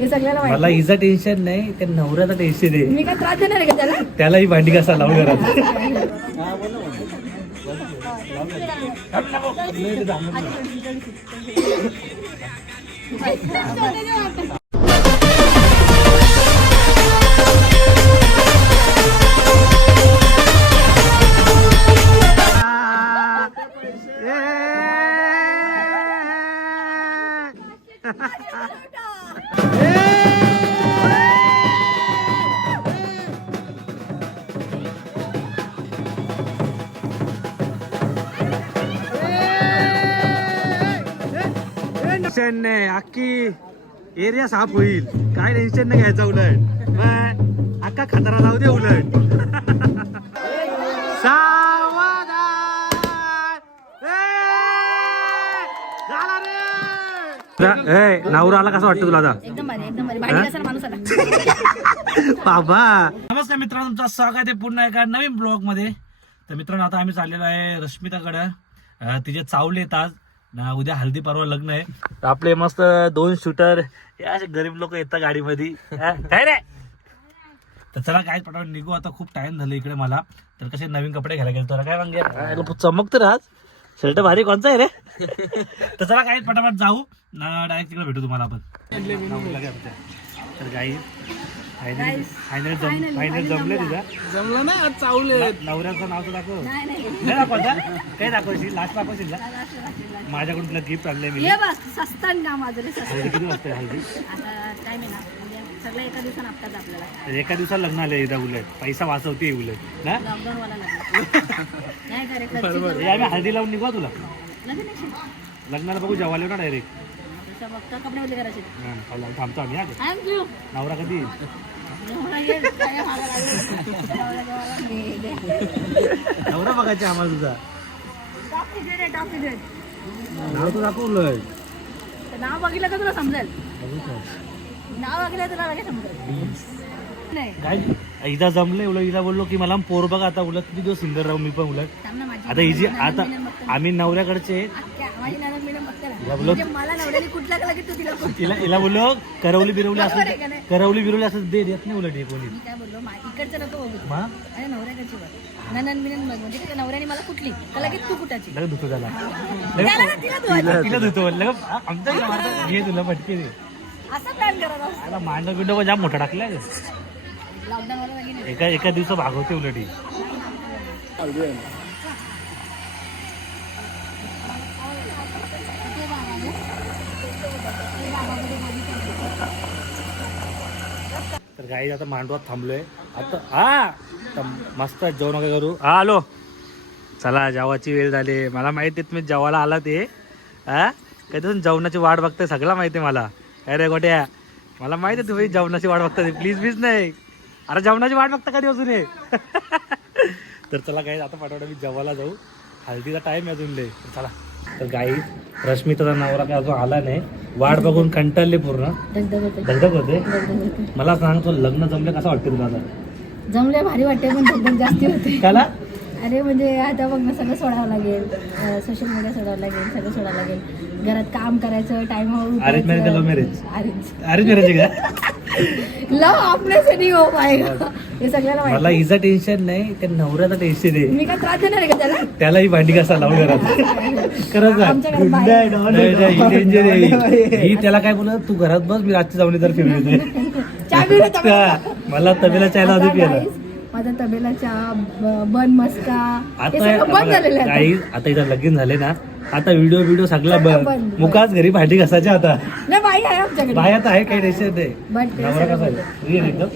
हे सगळ्याला मला माहिती हिचं टेन्शन नाही त्या नवऱ्याचं टेन्शन आहे. मी काय त्रास देणार आहे का त्याला? त्यालाही भांडी कसा लावून घरात. टेन्शन नाही अख्खी एरिया साफ होईल. काय टेन्शन नाही घ्यायचं उलट. अख्खा खतरा जाऊ दे उलट सावधान! ए! झाला रे! ए, नवरा आला कसं वाटतं तुला आता? एकदम भारी एकदम भारी. भांडी कसा माणूस आला बाबा. नमस्कार मित्रांनो तुमचं स्वागत आहे पुन्हा एका नवीन ब्लॉगमध्ये तर मित्रांनो आता आम्ही चाललेलो आहे रश्मिताकडे. तिचे चावले येतात ना उद्या हल्दी परवा लग्न आहे. आपले मस्त दोन शूटर असे गरीब लोक येतात गाडीमध्ये. काय रे? तर चला काय पटापट निघू. आता खूप टाइम झालं इकडे मला. तर कसे नवीन कपडे घ्यायला गेलो तर काय वांगे चमकत राहत शर्ट भारी कोणचा आहे रे? तर चला काय पटापट जाऊ. ना डायरेक्ट तिकडे भेटू तुम्हाला आपण. तर काही फायनल फायनल फायनल जमले तुझा. जमलं ना आज चावले नवऱ्याचं नाव तर दाखव. नाही नाही. नाही दाखवायचा काय दाखवायची लास्ट दाखवशील ना माझ्याकडून तुला गिफ्ट आणले मी. किती वाजता हल्दी सगळं एका दिवसानं आपतात आपल्याला. तर एका दिवसाला लग्न आले एकदा उलट. पैसा वाचवते उलट. ना? लॉकडाऊन वाला लागला नाही का रे? खर्ची हे आम्ही हळदी लावून निघू तुला. लगेच येशील. लग्नाला बघू जेवायला येऊ ना डायरेक्ट तसं बघता कपडे वगैरे करायचे थांबतो आम्ही हा थँक्यू नवरा कधी नवरा बघायचे आम्हाला तुझा. नाव तर दाखव उलट. नाव बघितलं का तुला समजेल? नाव नाही. काय? इथं जमलं उलट इथं बोललो की मला पोर बघा आता उलट किती दिवस सुंदर राहू मी पण उलट. थांब ना माझी आता ननद आता. आम्ही नवऱ्याकडचे आहेत. माझी बोललो- म्हणजे मला नवऱ्याने कुठला केला की तू तिला हिला बोललो करवली बिरवली बरोबर आहे असं नाही? करवली बिरवली असं दे देत नाही उलट हे कोणी. मी काय बोललो मा- इकडचं नको बघू. मा? अरे नवऱ्याकडची बघ. ननद मिलन बघ म्हणजे काय नवऱ्याने मला कुठली? की तू कुठाची? लगेच धुतो त्याला. त्याला ना तिला धुवायचं. तिला धुतो लगेच आ- आमच्या गावात तुला पटके दे. असं प्लॅन करत असतो. त्याला मांडव बिंडव जाम मोठा टाकलाय. लॉकडाऊन एका एका दिवसा भागवते उलटी तर गाई आता मांडवात थांबलोय. आता हा आता मस्त जेवण वगैरे करू. हा आलो. चला जेवाची वेळ झाली. मला माहिती आहे तुम्ही जेवायला आला ते हा कधी जेवणाची वाट बघताय सगळं माहिती आहे मला. अरे गोट्या मला माहिती आहे तुम्ही जेवणाची वाट बघता प्लीज प्लीज नाही. अरे जेवणाची वाट बघता कधी अजून हे? तर चला काय आता पाठवडा मी जेवायला जाऊ. हल्दीचा टाइम आहे अजून लय. तर चला. तर गाई रश्मिताचा नवरा काय अजून आला नाही. वाट बघून कंटाळले पूर्ण. धगधग होते मला सांग तो लग्न जमले कसं वाटतं तुला जमले भारी वाटते पण जास्ती होते. त्याला अरे म्हणजे आता बघ ना सगळं सोडावं लागेल. सोशल मीडिया सोडावं लागेल सगळं सोडावं लागेल. घरात काम करायचं Arrange marriage का love marriage? अरेंज अरे मेरे का? लव आपल्या साठी हो पाएगा हे सगळ्याला मला हिचं टेन्शन नाही त्या नवऱ्याचं टेन्शन आहे. मी काय त्रास देणार आहे का त्याला? त्यालाही भांडी कसा लावून घरात. खरंच ही त्याला काय बोलत तू घरात बस मी रातची जाऊन तर. फिरून येते हा, मला तबेला चायला आधी प्यायला माझा तबेला चहा बन मस्का हे आता सगळं बंद झालेलं आहे काही आता. इथं लगीन झाले ना आता व्हिडिओ व्हिडिओ सगळा सगळं बंद. बंद. मुखाच घरी भांडी घासायच्या आता? नाही बाई आहे आमच्याकडे. बाय आता आहे काही टेन्शन नाही. नवरा सगळं कसा. आहे? रिअल एकदम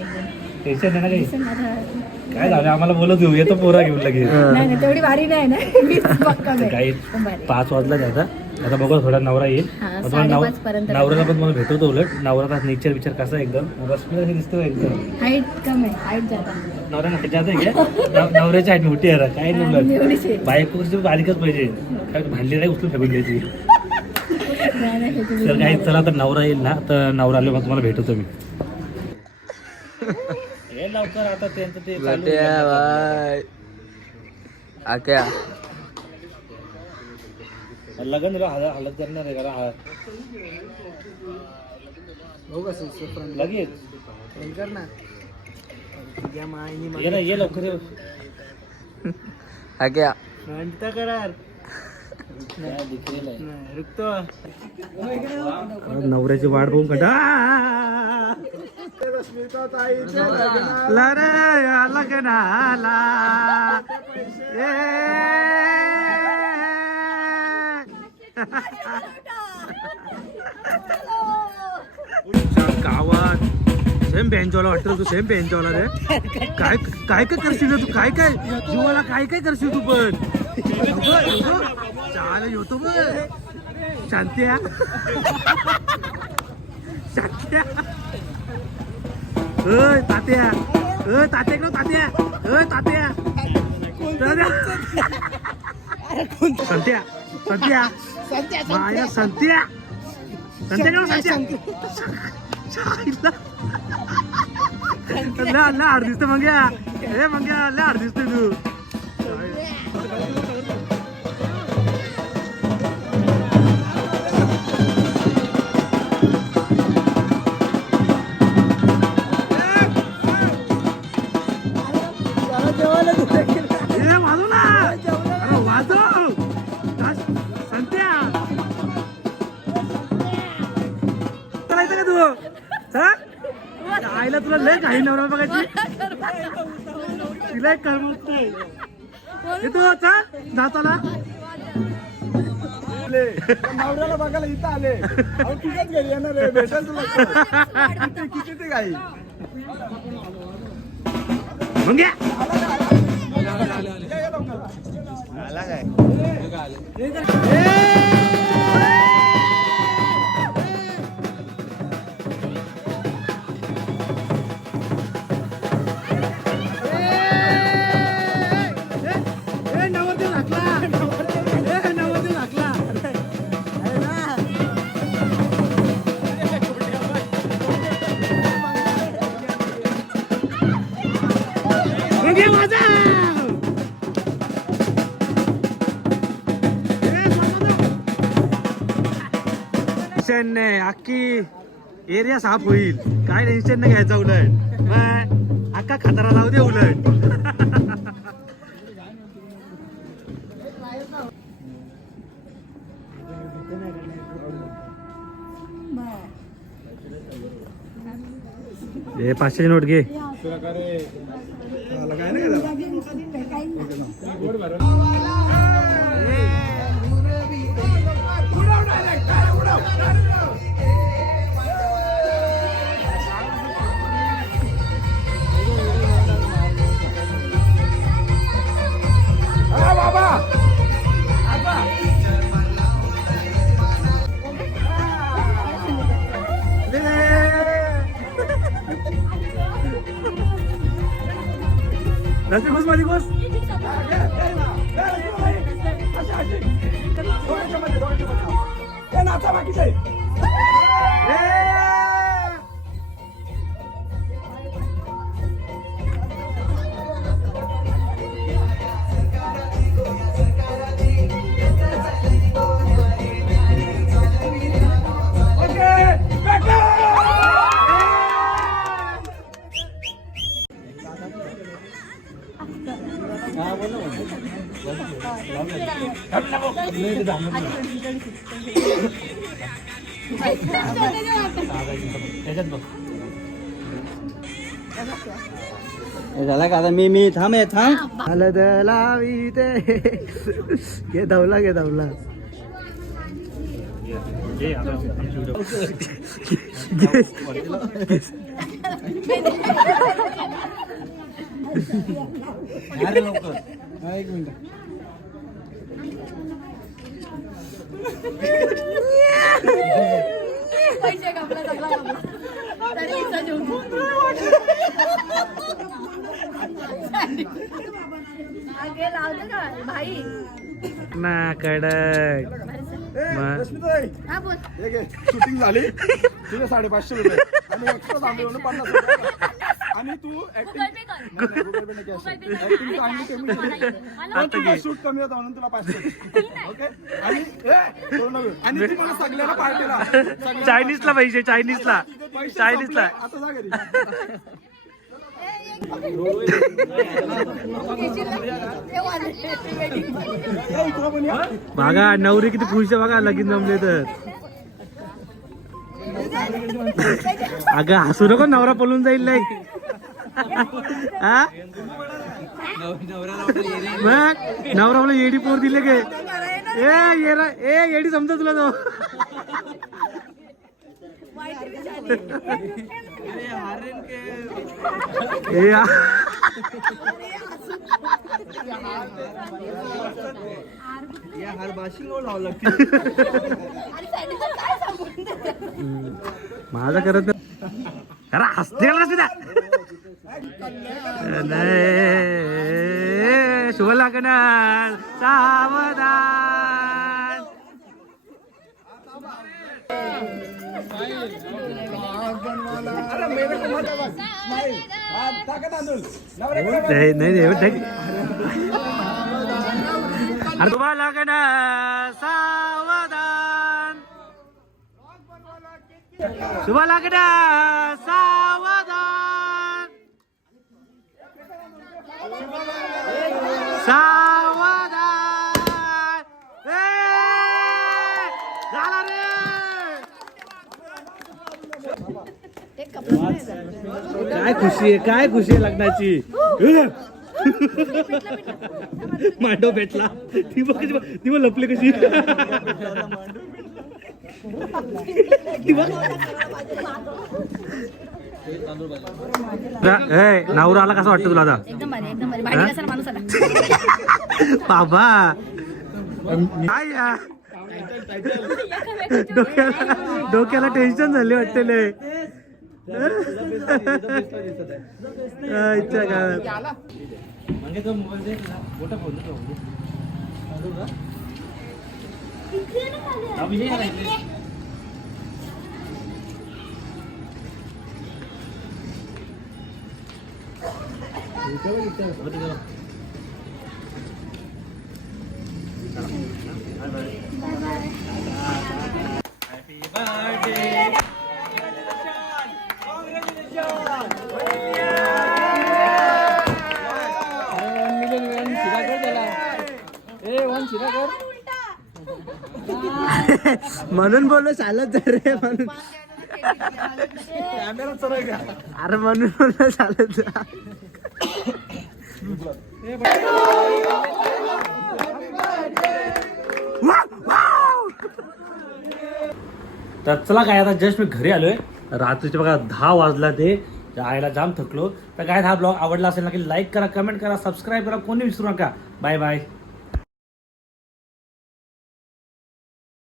टेन्शन नाही ना काही? दिसेल माझा- काय झालं? आम्हाला बोलत घेऊ येतो पोरा घेऊन लगेच. नाही नाही तेवढी भारी नाही ना. मीच पक्का नाही. काही पण भारी. पाच वाजला आता. आता बघा थोडा नवरा येईल. नवऱ्याला पण मला भेटवतो उलट. नवरा नेचर विचार कसा एकदम? रश्मी दिसतो एकदम. हाईट कम आहे हाईट जाता नवरा नाही जात आहे का नव- नवऱ्याची हाईट मोठी आहे काय नाही. बायको कशी बारीकच पाहिजे. काय भांडली नाही उचलून फेकून घ्यायची हे तर काही चला तर नवरा येईल ना? तर नवरा आलो मग तुम्हाला भेटवतो मी. हे लवकर आता त्यांचं ते चालू आहे. आक्या. लग्न दिलं हलत हलत करणार आहे का? लगेच. कर ना तुझ्या मायनी ये ना ये लवकर ये. करार काय दिखेल आहे. नाही, रुकतो. नवऱ्याची वाट बघून कंटा लग्नाला गावात सेम बेंचवाला वाटतं तू सेम बेंचवाला रे. काय काय काय करशील रे तू? काय काय? जीवाला काय काय करशील तू पण? चाल येतो बघ. शांत्या. शांत्या. अय तात्या. अय तात्या इकडं तात्या. अय तात्या. तात्या. संत्या संत्या माझ्या संत्या संत्या का संत्या लय आड दिसते मंग्या हे मंग्या लय आड दिसते तू. तिला एक करमत नाही हे तू चा जाताला नवऱ्याला बघायला इथं आले. अहो, तुझ्याच घरी येणार आहे. भेटेल तुला किती किती ते काही मग घ्या. ए, टेन्शन नाही अख्खी एरिया साफ होईल. काय टेन्शन नाही घ्यायचं उलट. मग अख्खा खतरा लावू दे उलट. हे पाचशे नोट घे. रस्ते घुसमध्ये घुस त्याच्यात बघ झाला का? आता मी मी थांब आहे थांब. हलद लावी ते घे धावला घे धावला. एक मिनिट. पैसे कापला लावतो का? भाई. ना कडक. हा बोल. शूटिंग झाली. तुझे साडेपाचशे रुपये. आणि एक्स्ट्रा थांबले पन्नास रुपये. आणि आणि तू ऍक्टिंग Google Pay कर. गुगल पे नाही cash. Google Pay कर. Acting आहे, चांगली आहे, केली मला येते. मला पण तुला शूट कमी होता म्हणून तुला पाचशे ओके आणि ए, दोन नव्हे. आणि ती मला सगळ्याला पार्टीला सगळ्याला चायनीजला पैसे चायनीजला पैसे चायनीजला संपले, आता जा घरी ए, इकडं पण या. बघा नवरी किती खुश आहे बघा लगीन जमले तर अगं हसू नको नवरा पळून जाईल नाही हा? मग? नवरा येडी पोर दिले गे. ए येरा ए येडी समजा तुला तो. माझा करत हसते का रश्मिता? नाही शुभ लागणार सावधान अरे, मेरे को मत बस. Smile. हा, टाका तांदूळ. नवऱ्याकडे बघ. नाही नाही नाही, ठीक. अरे शुभ लागणार सावधान शुभ लागणार सावधान सावधान. ए! झाला रे. काय खुशी आहे काय खुशी आहे लग्नाची? मांडव भेटला. ती बघ कशी ती बघ लपली कशी. ती बघ. नवरा आला कसं वाटतं तुला आता? एकदम भारी एकदम भारी. भांडी कसा माणूस आला. बाबा. काय या? डोक्याला डोक्याला टेन्शन झाले वाटतेले. इच्छा म्हणून बोललो चालत रे म्हणून. अरे म्हणून बोललो चालत जा तर चला काय आता जस्ट मी घरी आलोय. रात्रीचे बघा दहा वाजला ते. आयला जाम थकलो. तर काय हा ब्लॉग आवडला असेल ना की लाईक करा कमेंट करा सबस्क्राईब करा कोणी विसरू नका. Bye bye